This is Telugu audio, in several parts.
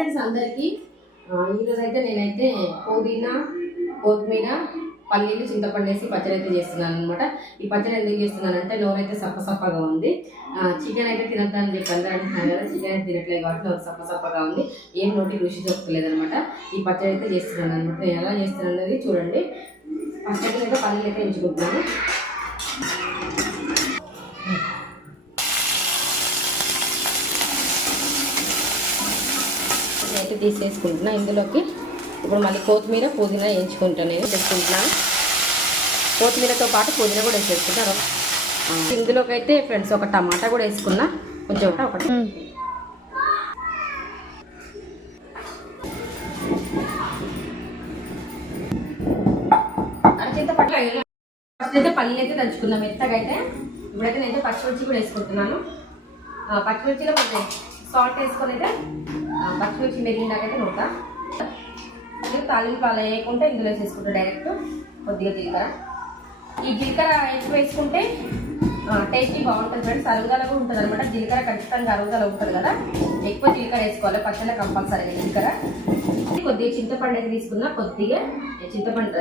ఫ్రెండ్స్ అందరికీ ఈరోజు అయితే నేనైతే పుదీనా కొత్తిమీర పల్లీలు చింతపండు వేసి పచ్చడి అయితే చేస్తున్నాను అనమాట. ఈ పచ్చడి ఎందుకు చేస్తున్నానంటే నోరైతే సప్పసప్పగా ఉంది. చికెన్ అయితే తినొద్దని చెప్పి అందరూ అంటున్నారు కదా, చికెన్ అయితే తినట్లేదు కాబట్టి నోరు సప్పసప్పగా ఉంది, ఏం నోటి రుచి దొరకలేదు అనమాట. ఈ పచ్చడి అయితే చేస్తున్నాను అనమాట. నేను ఎలా చేస్తున్నాను అనేది చూడండి. పచ్చడి అయితే పల్లీలు అయితే ఎంచుకుంటున్నాను. అయితే తీసేసుకుంటున్నా. ఇందులోకి ఇప్పుడు మళ్ళీ కొత్తిమీర పుదీనా వేయించుకుంటాను, నేను తెచ్చుకుంటున్నాను. కొత్తిమీరతో పాటు పుదీనా కూడా వేసేసుకుంటాను. ఇందులోకి అయితే ఫ్రెండ్స్ ఒక టమాటా కూడా వేసుకున్నా, కొంచెం ఒకటి చింతపండు ఫస్ట్ అయితే పల్లీలు అయితే దంచుకుందాం మెత్తగా. అయితే ఇప్పుడైతే నేనైతే పచ్చిమిర్చి కూడా వేసుకుంటున్నాను. పచ్చిమిర్చిలో కొంచెం సాల్ట్ వేసుకొని అయితే పచ్చిమిర్చి మెరిగినాకైతే నూక తాలింపు అలా వేయకుంటే ఇందులో వేసేసుకుంటా డైరెక్ట్. కొద్దిగా జీలకర్ర, ఈ జీలకర్ర ఎక్కువ వేసుకుంటే టేస్టీ బాగుంటుంది ఫ్రెండ్స్. అరుగుదల కూడా ఉంటుంది అనమాట. జీలకర్ర ఖచ్చితంగా అరుగుదల ఉంటుంది కదా, ఎక్కువ జీలకర్ర వేసుకోవాలి పచ్చళ్ళ కంపల్సరీగా జీలకర్ర. కొద్దిగా చింతపండు అయితే తీసుకున్నా, కొద్దిగా చింతపండు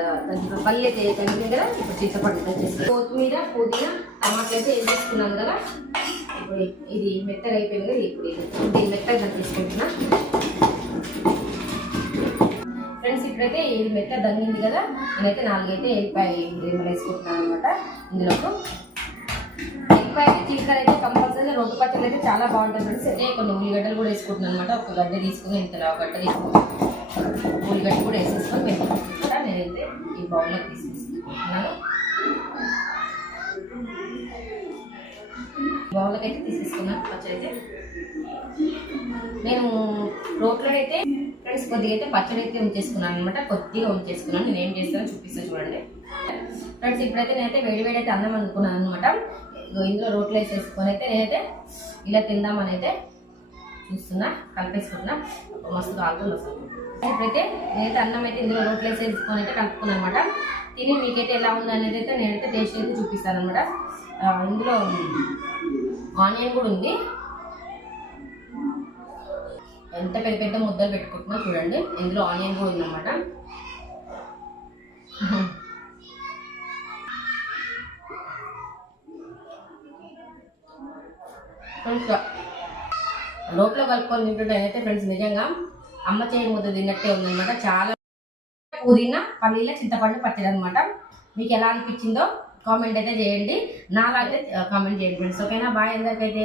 పల్లి అయితే తగ్గింది కదా, ఇప్పుడు చింతపండు వచ్చేసి కొత్తిమీర పుదీనా టమాటా అయితే ఏం చేసుకున్నాను కదా. ఇప్పుడు ఇది మెత్తగా అయిపోయింది కదా, ఇప్పుడు ఇది మెత్తగా తీసుకుంటున్నా ఫ్రెండ్స్. ఇప్పుడైతే ఇది మెత్తగా దంగింది కదా, నేనైతే 4 అయితే ఎల్లిపాయ వేసుకుంటున్నాను అనమాట. ఇందులోకి ఎల్లిపాయ జీలకర్ర అయితే కంపల్సరీ రోడ్డు పచ్చళ్ళు అయితే చాలా బాగుంటుంది ఫ్రెండ్స్. అయితే కొన్ని ఉల్లిగడ్డలు కూడా వేసుకుంటున్నాను అనమాట. ఒక గడ్డ తీసుకుని ఇంతలో గడ్డ తీసుకుని ఉల్లిగడ్డ కూడా వేసేసుకొని వేసుకుంటా. నేనైతే ఈ బౌల్లో తీసేసుకుంటున్నాను. బౌల్లోకి అయితే తీసేసుకున్నాను పచ్చడి అయితే. నేను రోట్లో అయితే ఫ్రెండ్స్ కొద్దిగా అయితే పచ్చడి అయితే ఉంచేసుకున్నాను అనమాట. కొద్దిగా ఉంచేసుకున్నాను. నేను ఏం చేస్తానో చూపిస్తాను చూడండి ఫ్రెండ్స్. ఇప్పుడైతే నేనైతే వేడివేడైతే అన్నం అనుకున్నాను అనమాట. ఇందులో రోట్లో వేసేసుకొని అయితే నేనైతే ఇలా తిందామని అయితే చూస్తున్నా, కలిపేసుకుంటున్నా. మస్తు కాలుతుంది అసలు. ఇప్పుడైతే నేనైతే అన్నం అయితే ఇందులో రోట్లో వేసేసుకొని అయితే కలుపుకున్నాను అనమాట. తిని మీకైతే ఎలా ఉంది అనేది అయితే నేనైతే టేస్ట్ అయితే చూపిస్తాను అనమాట. ఇందులో ఆనియన్ కూడా ఉంది. ఎంత పెద్ద పెద్ద ముద్దలు పెట్టుకుంటున్నా చూడండి. ఇందులో ఆనియన్ కూడా ఉందన్నమాట. రోట్లో కలుపుకొని తింటుంటే అయితే ఫ్రెండ్స్ నిజంగా అమ్మ చేయి ముద్ద తిన్నట్టే ఉందన్నమాట. చాలా పుదీనా పల్లీల చింతపండు పచ్చడి అనమాట. మీకు ఎలా అనిపించిందో కామెంట్ అయితే చేయండి. నాలా అయితే కామెంట్ చేయండి ఫ్రెండ్స్. ఓకేనా? బాయ్ అందరికైతే.